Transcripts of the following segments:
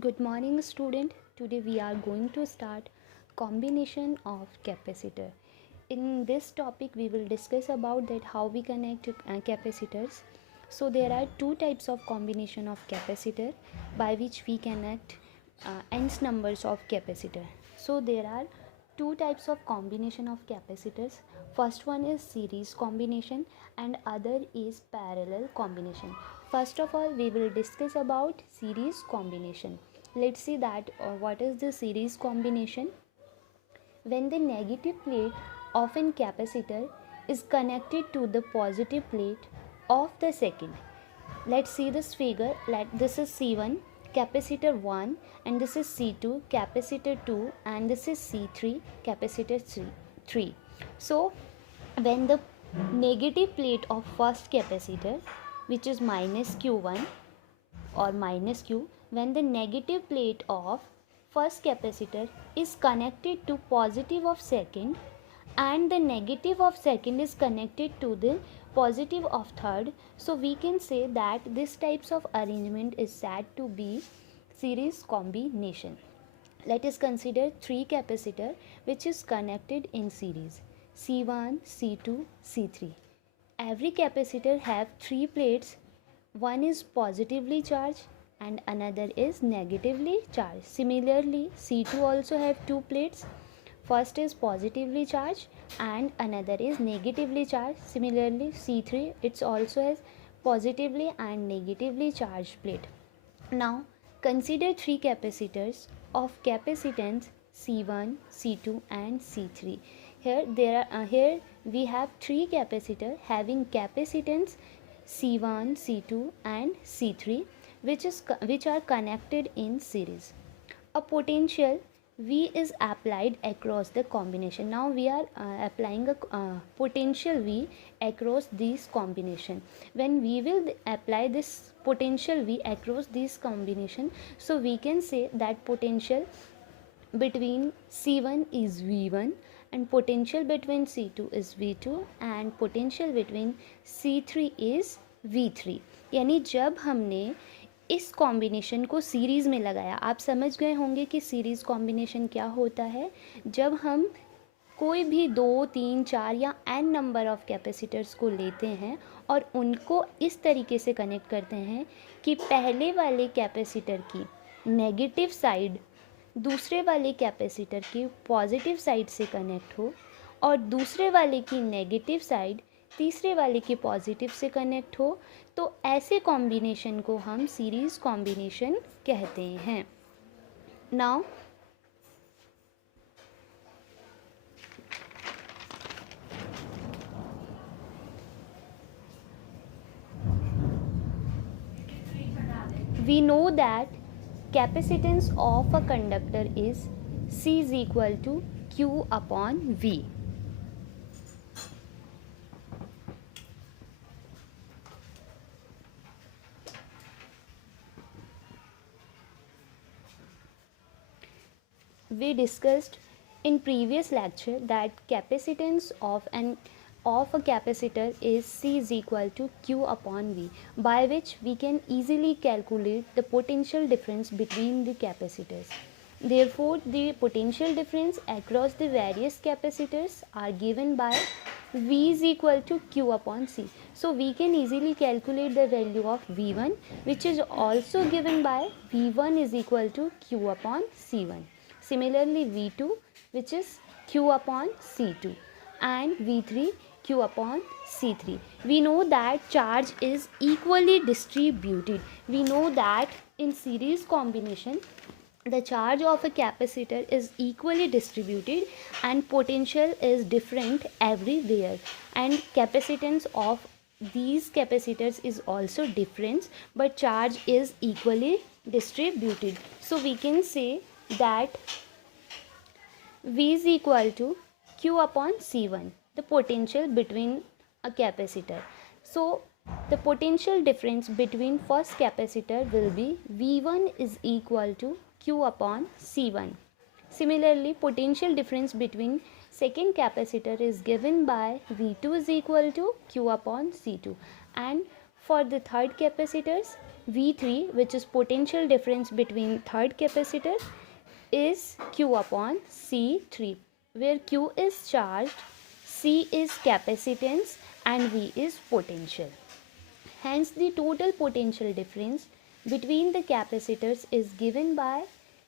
Good morning student. Today we are going to start combination of capacitor. In this topic we will discuss about that how we connect capacitors. So there are two types of combination of capacitor by which we connect n's numbers of capacitor. So there are two types of combination of capacitors. First one is series combination and other is parallel combination. First of all we will discuss about series combination. Let's see that what is the series combination. When the negative plate of an capacitor is connected to the positive plate of the second. Let's see this figure. This is C1 capacitor 1 and this is C2 capacitor 2 and this is C3 capacitor 3. So when the negative plate of first capacitor, which is minus Q1 or minus Q, when the negative plate of first capacitor is connected to positive of second and the negative of second is connected to the positive of third, so we can say that this types of arrangement is said to be series combination. Let us consider three capacitor which is connected in series, C1, C2, C3. Every capacitor have three plates. One is positively charged and another is negatively charged. Similarly, C2 also have two plates. First is positively charged and another is negatively charged. Similarly, C3 it also has positively and negatively charged plate. Now consider three capacitors of capacitance C1, C2 and C3. Here we have three capacitor having capacitance C1, C2 and C3 which are connected in series. A potential V is applied across the combination. Now we are applying a potential V across these combination. When we will apply this potential V across this combination, so we can say that potential between C1 is V1 and potential between C2 is V2 and potential between C3 is V3. यानी जब हमने इस combination को series में लगाया, आप समझ गए होंगे कि सीरीज़ कॉम्बिनेशन क्या होता है. जब हम कोई भी 2, 3, 4 या n नंबर ऑफ़ कैपेसिटर्स को लेते हैं और उनको इस तरीके से कनेक्ट करते हैं कि पहले वाले कैपेसिटर की नेगेटिव साइड दूसरे वाले कैपेसिटर की पॉजिटिव साइड से कनेक्ट हो और दूसरे वाले की नेगेटिव साइड तीसरे वाले की पॉजिटिव से कनेक्ट हो, तो ऐसे कॉम्बिनेशन को हम सीरीज़ कॉम्बिनेशन कहते हैं. Now we know that capacitance of a conductor is C is equal to Q upon V. We discussed in previous lecture that capacitance of a capacitor is C is equal to Q upon V, by which we can easily calculate the potential difference between the capacitors. Therefore, the potential difference across the various capacitors are given by V is equal to Q upon C. So we can easily calculate the value of V1, which is also given by V1 is equal to Q upon C1. Similarly, V2 which is Q upon C2 and V3 Q upon C3. We know that charge is equally distributed. We know that in series combination the charge of a capacitor is equally distributed and potential is different everywhere, and capacitance of these capacitors is also different, but charge is equally distributed. So we can say that V is equal to Q upon C1, the potential between a capacitor. So the potential difference between first capacitor will be V1 is equal to Q upon C1. Similarly, potential difference between second capacitor is given by V2 is equal to Q upon C2, and for the third capacitors V3, which is potential difference between third capacitor, is Q upon C3, where Q is charged, C is capacitance, and V is potential. Hence, the total potential difference between the capacitors is given by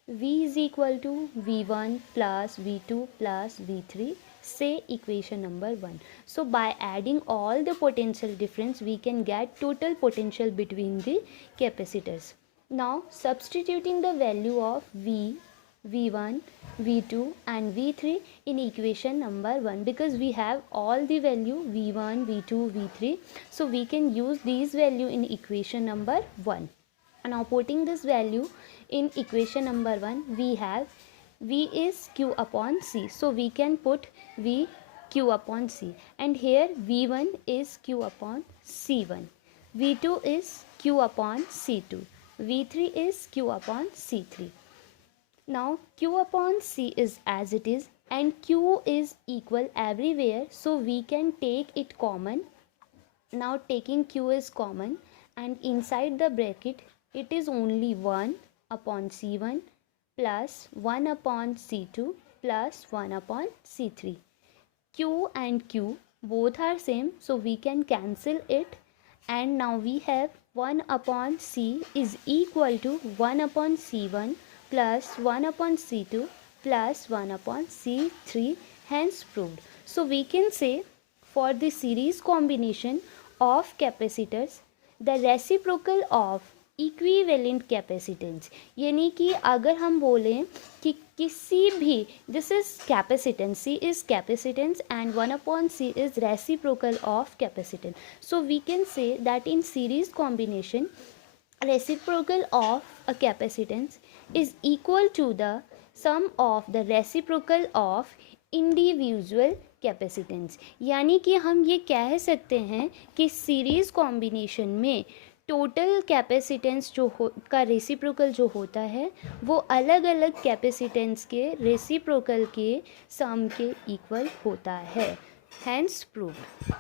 V is equal to V1 plus V2 plus V3, say equation number 1. So, by adding all the potential difference, we can get total potential between the capacitors. Now, substituting the value of V1, V2 and V3 in equation number 1, because we have all the value V1, V2, V3, so we can use these value in equation number 1. Now putting this value in equation number 1, we have V is Q upon C, so we can put V Q upon C, and here V1 is Q upon C1, V2 is Q upon C2, V3 is Q upon C3. Now Q upon C is as it is, and Q is equal everywhere, so we can take it common. Now taking Q is common, and inside the bracket it is only 1 upon C1 plus 1 upon C2 plus 1 upon C3. Q and Q both are same, so we can cancel it, and now we have 1 upon C is equal to 1 upon C1 plus 1 upon C2 plus 1 upon C3, hence proved. So we can say for the series combination of capacitors, the reciprocal of equivalent capacitance, यानी कि अगर हम बोलें कि किसी भी, this is capacitance, C is capacitance and 1 upon c is reciprocal of capacitance. So we can say that in series combination, reciprocal of a capacitance is equal to the sum of the reciprocal of individual capacitance. यानी कि हम ये कह सकते हैं कि series combination में total capacitance जो का रेसिप्रोकल जो होता है वो अलग अलग कैपेसिटेंस के रेसिप्रोकल के सम के इक्वल होता है. Hence proved.